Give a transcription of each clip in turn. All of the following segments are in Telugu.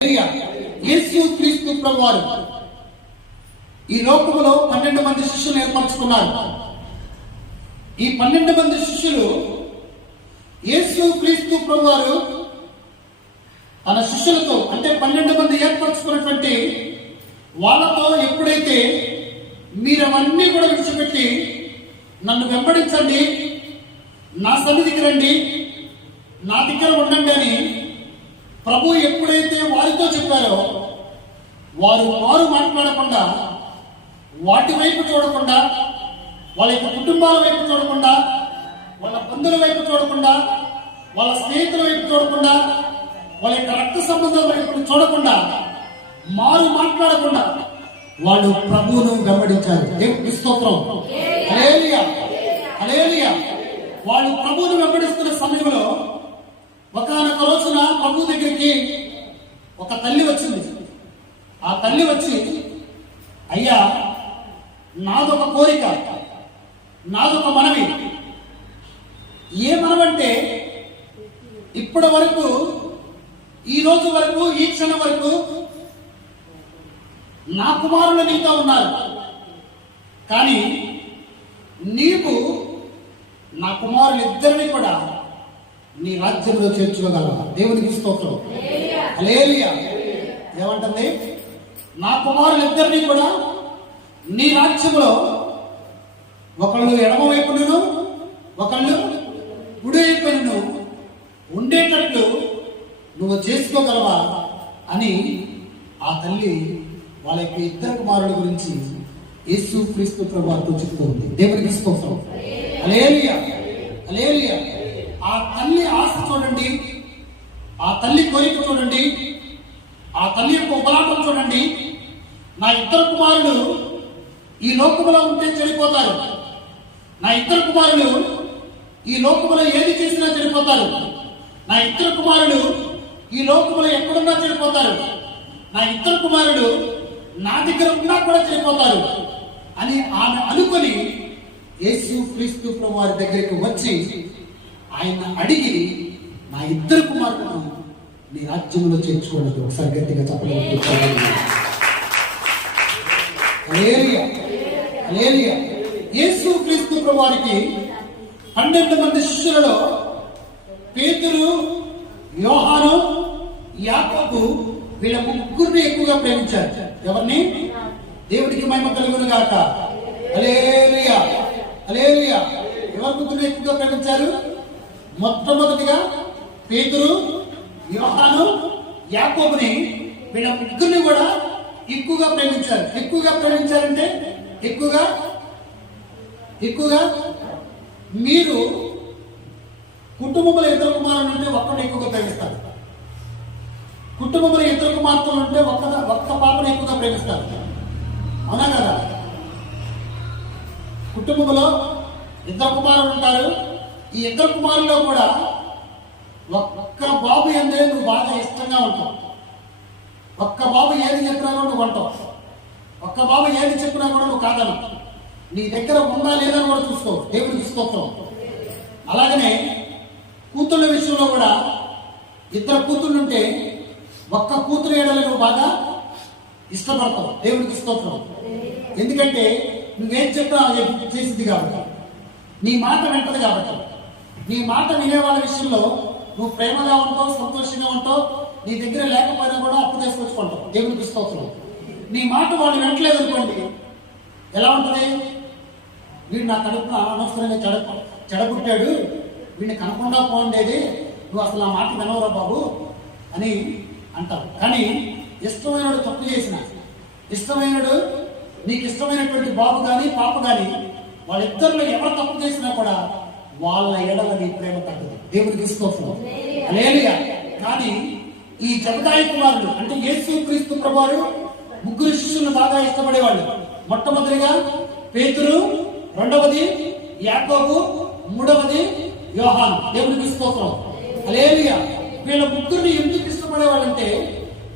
యేసు క్రీస్తు ప్రభువారు ఈ లోకములో 12 మంది శిష్యులు ఏర్పరచుకున్నారు. ఈ 12 మంది శిష్యులు యేసు క్రీస్తు ప్రభువారు తన శిష్యులతో అంటే 12 మంది ఏర్పరచుకున్నటువంటి వాళ్ళతో ఎప్పుడైతే మీరు అవన్నీ కూడా విడిచిపెట్టి నన్ను వెంబడించండి, నా సన్నిధికి రండి, నా దగ్గర ఉండండి అని ప్రభు ఎప్పుడైతే వారితో చెప్పారో వారు మాట్లాడకుండా, వాటి వైపు చూడకుండా, వాళ్ళ యొక్క కుటుంబాల వైపు చూడకుండా, వాళ్ళ బంధువుల వైపు చూడకుండా, వాళ్ళ స్నేహితుల వైపు చూడకుండా, వాళ్ళ యొక్క రక్త సంబంధాల వైపు చూడకుండా, మాట్లాడకుండా వాళ్ళు ప్రభువును వెంబడించారు. దేవునికి స్తోత్రం. హల్లెలూయా, హల్లెలూయా. వాళ్ళు ప్రభువును వెంబడిస్తున్న సమయంలో ఒకానొక రోజున ప్రభు దగ్గరికి ఒక తల్లి వచ్చింది. ఆ తల్లి వచ్చి, అయ్యా, నాదొక కోరిక, నాదొక మనవి. ఏ మనవంటే, ఇప్పటి వరకు, ఈ రోజు వరకు, ఈ క్షణం వరకు నా కుమారులు నీతో ఉన్నారు, కానీ నీవు నా కుమారులిద్దరిని కూడా నీ రాజ్యంలో చేర్చుకోగలవా? దేవునికి స్తోత్రం. హల్లెలూయా. ఏమంటుంది? నా కుమారులిద్దరిని కూడా నీ రాజ్యంలో ఒకళ్ళు ఎడమ వైపును ఒకళ్ళు కుడి వైపును ఉండేటట్లు నువ్వు చేసుకోగలవా అని ఆ తల్లి వాళ్ళ యొక్క ఇద్దరు కుమారుల గురించి యేసు క్రీస్తు ప్రభువుతో చెప్తుంది. దేవునికి స్తోత్రం. హల్లెలూయా, హల్లెలూయా. ఆ తల్లి ఆశ చూడండి, ఆ తల్లి కోరిక చూడండి, ఆ తల్లి యొక్క ఉపలాటం చూడండి. నా ఇద్దరు కుమారులు ఈ లోకములో ఉంటే చెడిపోతారు, నా ఇద్దరు కుమారులు ఈ లోకములో ఏది చేసినా చెడిపోతారు, నా ఇద్దరు కుమారులు ఈ లోకములో ఎక్కడున్నా చెడిపోతారు, నా ఇద్దరు కుమారులు నా దగ్గర ఉన్నా కూడా చెడిపోతారు అని ఆమె అనుకొని యేసు క్రీస్తు ప్రభువారి దగ్గరికి వచ్చి ఆయన అడిగి, నా ఇద్దరు కుమారులను నీ రాజ్యంలో చేర్చుకోవడానికి ఒకసారి గట్టిగా చెప్పలేదు. యేసు క్రీస్తు ప్రభువారికి 12 మంది శిష్యులలో పేతురు, యోహాను, యాకోబు వీళ్ళ ముగ్గురిని ఎక్కువగా ప్రేమించారు. ఎవరిని? దేవుడికి మహిమ కలుగును గాక. హల్లెలూయా, హల్లెలూయా. ఎవరి ముగ్గురిని ఎక్కువగా ప్రేమించారు? మొట్టమొదటిగా పేతురు, యోహాను, యాకోబుని వీళ్ళ ముగ్గురిని కూడా ఎక్కువగా ప్రేమించారు. ఎక్కువగా ప్రేమించారంటే ఎక్కువగా మీరు కుటుంబంలో ఇద్దరు కుమారులు ఉంటే ఒక్కడిని ఎక్కువగా ప్రేమిస్తారు, కుటుంబంలో ఇద్దరు కుమార్తెలు ఉంటే ఒక్క పాపను ఎక్కువగా ప్రేమిస్తారు. అవునా కదా? కుటుంబంలో ఇద్దరు కుమారులు ఉంటారు. ఈ ఇద్దరు కుమారుల్లో కూడా ఒక్క బాబు అంటే నువ్వు బాగా ఇష్టంగా ఉంటావు, ఒక్క బాబు ఏది చెప్పినా కూడా నువ్వు అంటావు, ఒక్క బాబు ఏది చెప్పినా కూడా నువ్వు కాదను, నీ దగ్గర ఉందా లేదని కూడా చూసుకో. దేవుడికి స్తోత్రం. అలాగనే కూతుళ్ళ విషయంలో కూడా ఇద్దరు కూతుళ్ళు ఉంటే ఒక్క కూతురు ఏడలు నువ్వు బాగా ఇష్టపడతావు. దేవుడికి స్తోత్రం. ఎందుకంటే నువ్వేం చెప్పినా చేసింది కాబట్టి, నీ మాట వింటది కాబట్టి, నీ మాట వినే వాళ్ళ విషయంలో నువ్వు ప్రేమగా ఉంటావు, సంతోషంగా ఉంటావు. నీ దగ్గర లేకపోయినా కూడా అప్పు తీసుకొచ్చుకుంటావు. దేవుడికి స్తోత్రం. నీ మాట వాళ్ళు వింటలేదు అనుకోండి, ఎలా ఉంటుంది? వీడు నా కడుపున అనవసరంగా చెడగొట్టాడు, వీడిని కనకుండా పోండేది, నువ్వు అసలు ఆ మాట వినవరా బాబు అని అంటావు. కానీ ఇష్టమైనడు తప్పు చేసిన, ఇష్టమైనడు నీకు ఇష్టమైనటువంటి బాబు కానీ పాప కానీ వాళ్ళిద్దరిలో ఎవరు తప్పు చేసినా కూడా వాళ్ళ ఎడల నీ ప్రేమ తగ్గదు. దేవుడికి స్తోత్రం. హల్లెలూయా. కానీ ఈ జబదాయి కుమారులు అంటే యేసు క్రీస్తు ప్రభువారు ముగ్గురు శిష్యులను బాగా ఇష్టపడేవాళ్ళు. మొట్టమొదటిగా పేతురు, రెండవది యాకోబు, మూడవది యోహాను. దేవుడికి స్తోత్రం. హల్లెలూయా. వీళ్ళ ముగ్గురిని ఎందుకు ఇష్టపడేవాళ్ళంటే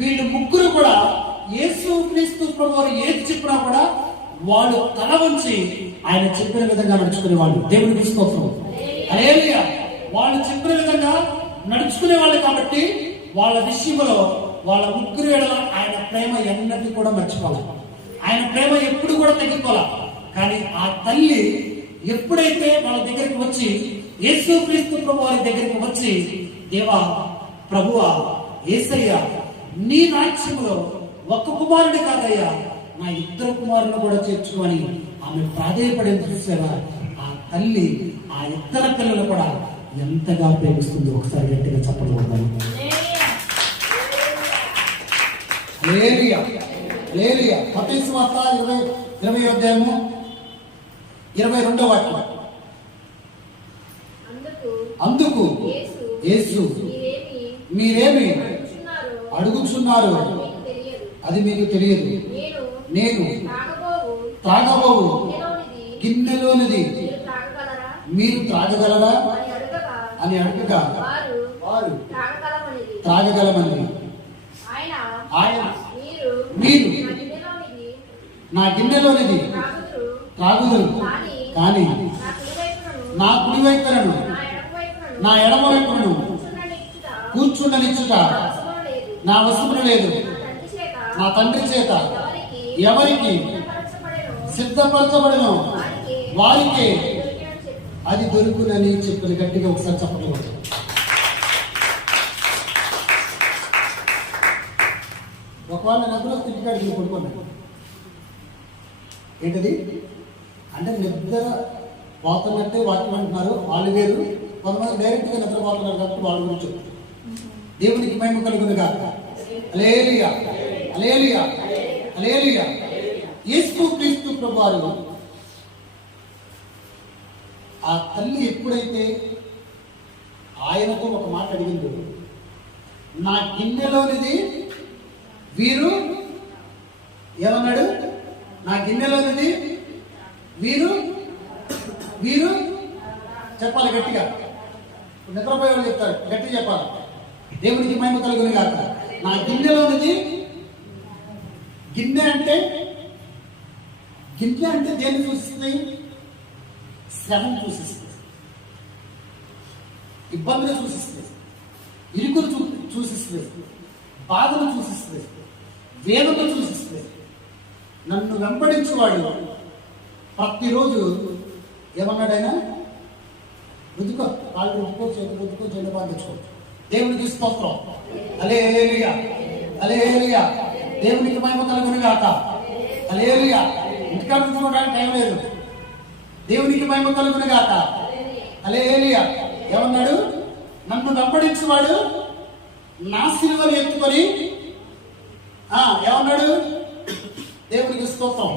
వీళ్ళు ముగ్గురు కూడా యేసు క్రీస్తు ప్రభువారు ఏది చెప్పినా కూడా వాళ్ళు తల వంచి ఆయన చెప్పిన విధంగా నడుచుకునే వాళ్ళు. దేవుడికి స్తోత్రం. హల్లెలూయా. వాళ్ళు చెప్పిన విధంగా నడుచుకునే వాళ్ళు కాబట్టి వాళ్ళ విషయంలో వాళ్ళ ముగ్గురు ఎడల ఆయన ప్రేమ ఎన్నటి కూడా మర్చిపోవాలి. ఆయన ప్రేమ ఎప్పుడు కూడా తగ్గిపోలా. కానీ ఆ తల్లి ఎప్పుడైతే వాళ్ళ దగ్గరికి వచ్చి యేసుక్రీస్తు ప్రభు వారి దగ్గరికి వచ్చి, దేవా ప్రభువా యేసయ్య, నీ రాజ్యంలో ఒక్క కుమారుడు కాదయ్యా, నా ఇద్దరు కుమారులను కూడా చేర్చుకొని ఆమె ప్రాధేయపడేందుకు చూసారా, ఆ తల్లి ఆ ఇద్దరు పిల్లలు కూడా ఎంతగా ప్రేమిస్తుంది. ఒకసారి గట్టిగా చెప్పలు కొడతాను. మత్తయి సువార్త 20 అధ్యాయము 22వ వాక్యం. అందుకు యేసు, మీరేమి అడుగుచున్నారు అది మీకు తెలియదు. నేను త్రాగబోవు గిన్నెలోనిది మీరు త్రాగగలరా అని అడగగా వారు త్రాగగలమని, ఆయన మీరు నా గిన్నెలోనిది త్రాగుదురు, కానీ నా కుడి వైపులను నా ఎడమ వైపులను కూర్చుండనిచ్చుట నా వశమున లేదు. నా తండ్రి చేత ఎవరికి సిద్ధపరచబడను వారికి అది దొరుకునని చెప్పిన గట్టిగా ఒకసారి చెప్పలేదు. ఒకవేళ నిద్ర తిరిగి పడుకోండి. ఏంటది అంటే నిద్ర పోతున్నట్టే వాక్యం అంటున్నారు వాళ్ళు వేరు. కొంతమంది డైరెక్ట్ గా నిద్రపోతున్నారు కాబట్టి వాళ్ళ గురించి దేవునికి మహిమ కలుగునుగా. హల్లెలూయా, హల్లెలూయా, హల్లెలూయా. యేసుక్రీస్తు ప్రభువారు ఆ తల్లి ఎప్పుడైతే ఆయనతో ఒక మాట అడిగిందో, నా గిన్నెలోనిది వీరు ఏమన్నాడు, నా గిన్నెలోనిది వీరు వీరు చెప్పాలి గట్టిగా. నిద్రపోయే వాళ్ళు చెప్తారు, గట్టి చెప్పాలి. దేవునికి మహిమ కలుగును గాక. నా గిన్నెలోనిది, గిన్నె అంటే దేన్ని సూచిస్తుంది? శ్రమను సూచిస్తుంది, ఇబ్బందులు సూచిస్తుంది, ఇరుకులు సూచిస్తుంది, బాధను సూచిస్తుంది, వేదనను సూచిస్తుంది. నన్ను వెంబడించేవాడు ప్రతిరోజు ఏమన్నాడైనా రుద్దుకో, వాళ్ళు రుద్దుకో, చేతులు రుద్దుకో, చెడు బాధించుకో. దేవునికి స్తోత్రం. హల్లెలూయా, హల్లెలూయా. దేవునికి మహిమ కలుగును గాక. హల్లెలూయా. ఇంటికాడ చూసుకోవడానికి టైం లేదు. దేవునికి మహిమ కలుగును గాక. హల్లెలూయా. ఏమన్నాడు? నన్ను వెంబడించేవాడు నా సిలువను ఎత్తుకొని ఏమన్నాడు? దేవునికి స్తోత్రం.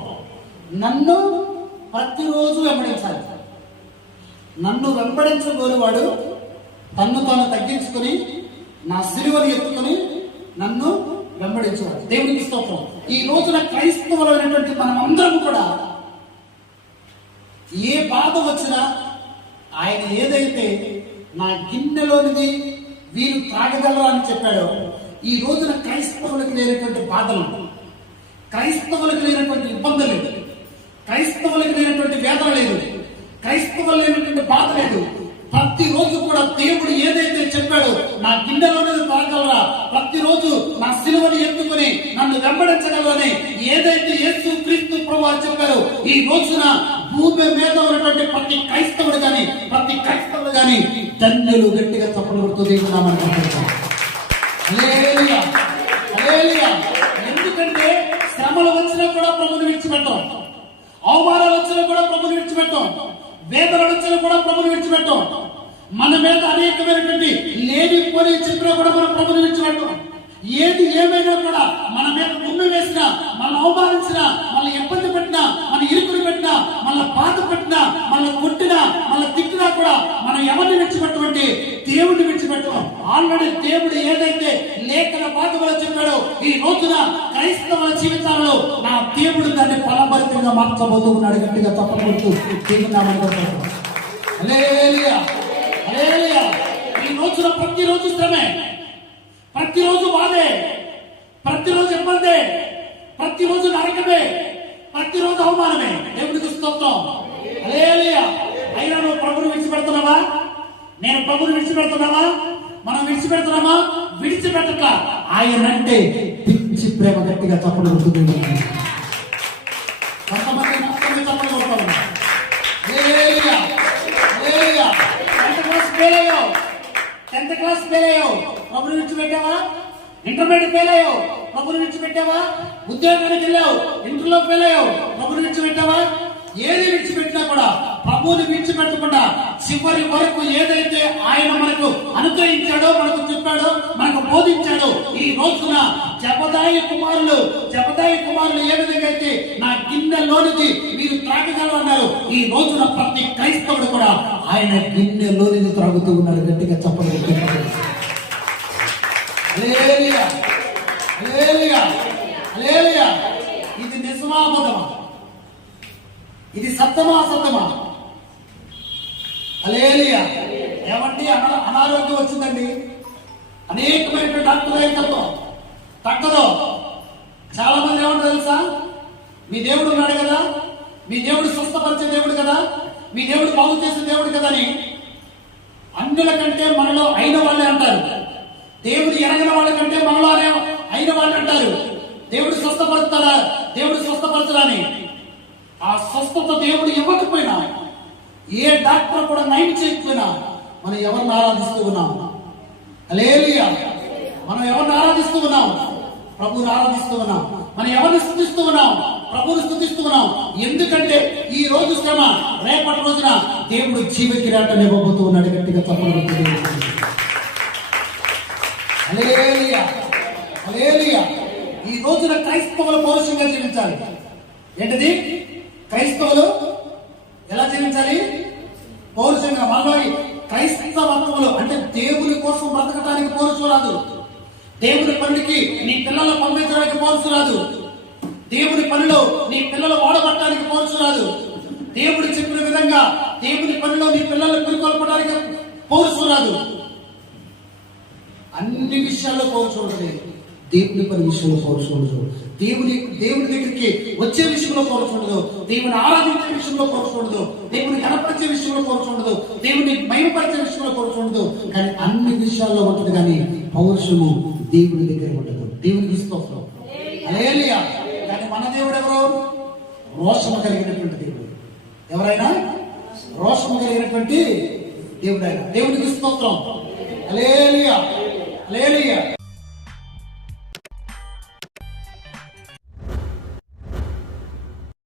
నన్ను ప్రతిరోజు వెంబడించాలి. నన్ను వెంబడించగోరువాడు తన్ను తాను తగ్గించుకొని నా సిలువను ఎత్తుకొని నన్ను వెంబడించేవాడు. దేవునికి స్తోత్రం. ఈ రోజున క్రైస్తవులైనటువంటి మనం అందరం కూడా ఏ బాధ వచ్చినా ఆయన ఏదైతే నా గిన్నెలోనిది వీరు త్రాగగలరా అని చెప్పాడో, ఈ రోజున క్రైస్తవులకు లేనటువంటి బాధలు, క్రైస్తవులకు లేనటువంటి ఇబ్బందులు, క్రైస్తవులకు లేనటువంటి వేదన లేదు, క్రైస్తవులు లేనటువంటి బాధ లేదు. ప్రతిరోజు కూడా దేవుడు ఏదైతే చెప్పాడో, నా గిన్నెలోనిది త్రాగలరా, ప్రతిరోజు నా సిలువను ఎత్తుకుని నన్ను వెంబడించగలరని ఏదైతే యేసుక్రీస్తు ప్రభువు చెప్పారో, ఈ రోజున భూమి మీద ఉన్నటువంటి ప్రతి క్రైస్తవుడు కానీ ధన్యులు. గట్టిగా చప్పట్లు కొడుతూ దేవుని నామమున కీర్తించండి. హల్లెలూయా, హల్లెలూయా. ఎందుకంటే శ్రమలు వచ్చినా కూడా ప్రభువుని విడిచిపెట్టాం, అవమానాలు వచ్చినా కూడా ప్రభువుని విడిచిపెట్టాం, వేదనలు వచ్చినా కూడా ప్రభువుని విడిచిపెట్టాం, మన మీద అనేకమైనటువంటి లేనిపోని చెప్పినా కూడా మనం ప్రభువుని విడిచిపెట్టాం. ఏది ఏమైనా కూడా మన మీద దుమ్ము వేసినా, మన అవమానించినా, మన ఇబ్బంది పెట్టినా, మన ఇరుకులు పెట్టినా, మన బాధ పెట్టినా, మన కొట్టినా, మన తిట్టినా కూడా మనం ఎవరిని విడిచిపెట్టమంటే దేవుడిని విడిచిపెట్టం. ఆల్రెడీ దేవుడు ఏదైతే లేఖన పాఠంలో చెప్పాడో, ఈ రోజున క్రైస్తవ జీవితాలలో నా దేవుడు దాన్ని ఫలభరితంగా మార్చబోతున్నాడు. గట్టిగా తప్పకొడుతూ దేవుని నామమున హల్లెలూయా, హల్లెలూయా. ఈ రోజున ప్రతిరోజు శ్రమే, ప్రతిరోజు బాధే, ప్రతిరోజు ఇబ్బందే, ప్రతిరోజు నరకమే, ప్రతిరోజు అవమానమే. దేవుడికి స్తోత్రం. హల్లెలూయా. అయినా నువ్వు ప్రభువుని విడిచిపెడుతున్నావా? నేను ప్రభువుని విడిచిపెడుతున్నావా? మనం విడిచిపెడుతున్నామా? విడిచిపెట్టక ఆయన అంటే పిచ్చి ప్రేమ. గట్టిగా చప్పట్లు కొడుతుంది. కొంతమంది మాత్రమే చప్పట్లు కొడతారు. హల్లెలూయా, హల్లెలూయా. 10th క్లాస్ ఫెయిల్ అయ్యావు, 10th క్లాస్ ఫెయిల్ అయ్యావు, ప్రభుని విడిచిపెట్టావా? ఇంటర్మీడియట్ ఫెయిల్ అయ్యావు, ప్రభుని విడిచిపెట్టావా? ఉద్యోగానికి వెళ్ళావు, ఇంటర్లో ఫెయిల్ అయ్యావు, ప్రభుని విడిచిపెట్టావా? ఏది విడిచిపెట్టినా కూడా ప్రభువుని విడిచిపెట్టకుండా చివరి వరకు ఏదైతే ఆయన మనకు అనుగ్రహించాడో, మనకు చెప్పాడో, మనకు బోధించాడో, ఈ రోజున జబదాయి కుమారులు ఏ విధంగా అయితే నా గిన్నెలోనిది మీరు త్రాగగలరన్నారు, ఈ రోజున ప్రతి క్రైస్తవుడు కూడా ఆయన గిన్నెలోనిది త్రాగుతూ ఉన్నారు. గట్టిగా చెప్పలేదు. హల్లెలూయా, హల్లెలూయా, హల్లెలూయా. ఇది నిజమా అబద్ధమా? ఇది సత్యమా అసత్యమా? హల్లెలూయా. ఏమంటే అనారోగ్యం వచ్చిందండి, అనేకమైన డాక్టర్ దగ్గరతో తగ్గదో. చాలా మంది ఏమంటారు తెలుసా? మీ దేవుడు ఉన్నాడు కదా, మీ దేవుడు స్వస్థపరిచే దేవుడు కదా, మీ దేవుడు బాగు చేసే దేవుడు కదా అని అన్యుల కంటే మనలో అయిన వాళ్ళే అంటారు. దేవుడు ఎరగిన వాళ్ళ కంటే మనలో అయిన వాళ్ళు అంటారు. దేవుడు స్వస్థపరుస్తాడా, దేవుడు స్వస్థపరచడా అని. ఆ స్వస్థత దేవుడు ఇవ్వకపోయినా, ఏ డాక్టర్ కూడా నయం చేయకపోయినా మనం ఎవరిని ఆరాధిస్తూ ఉన్నాం? హల్లెలూయా. మనం ఎవరిని ఆరాధిస్తూ ఉన్నాం? ప్రభువుని ఆరాధిస్తూ ఉన్నాం. మనం ఎవరిని స్తుతిస్తూ ఉన్నాం? ప్రభువుని స్తుతిస్తూ ఉన్నాం. ఎందుకంటే ఈ రోజు శ్రమ, రేపటి రోజున దేవుడు జీవ కిరీటాన్ని ఇవ్వబోతూ ఉన్నాడు. గట్టిగా తప్పని. హల్లెలూయా, హల్లెలూయా. ఈ రోజున క్రైస్తవులు పౌరుషంగా జీవించాలి. ఏంటిది? క్రైస్తవులు ఎలా జీవించాలి? పౌరుషంగా. మనలో క్రైస్తవత్వములు అంటే దేవుని కోసం బ్రతకటానికి పౌరుషం రాదు. దేవుని పనికి నీ పిల్లలను పంపించడానికి పౌరుషం రాదు. దేవుని పనిలో నీ పిల్లలు వాడబట్టడానికి పౌరుషం రాదు. దేవుడు చెప్పిన విధంగా దేవుని పనిలో నీ పిల్లలను పిలుకొల్పడానికి పౌరుషం రాదు. అన్ని విషయాల్లో పౌరుషం ఉంటుంది. దేవుని పని విషయంలో పౌరుషం ఉండదు. దేవుని దగ్గరికి వచ్చే విషయంలో పౌరుషం ఉండదు. దేవుని ఆరాధించే విషయంలో పౌరుషం ఉండదు. దేవుని కనపరిచే విషయంలో పౌరుషం ఉండదు. దేవుని మహిమపరిచే విషయంలో పౌరుషం ఉండదు. కానీ అన్ని విషయాల్లో ఉంటుంది. కానీ పౌరుషము దేవుని దగ్గర ఉండదు. దేవునికి స్తోత్రం. హల్లెలూయా. కానీ మన దేవుడు ఎవరు? రోషము కలిగినటువంటి దేవుడు. ఎవరైనా రోషము కలిగినటువంటి దేవుడు ఆయన. దేవునికి స్తోత్రం. హల్లెలూయా, హల్లెలూయా.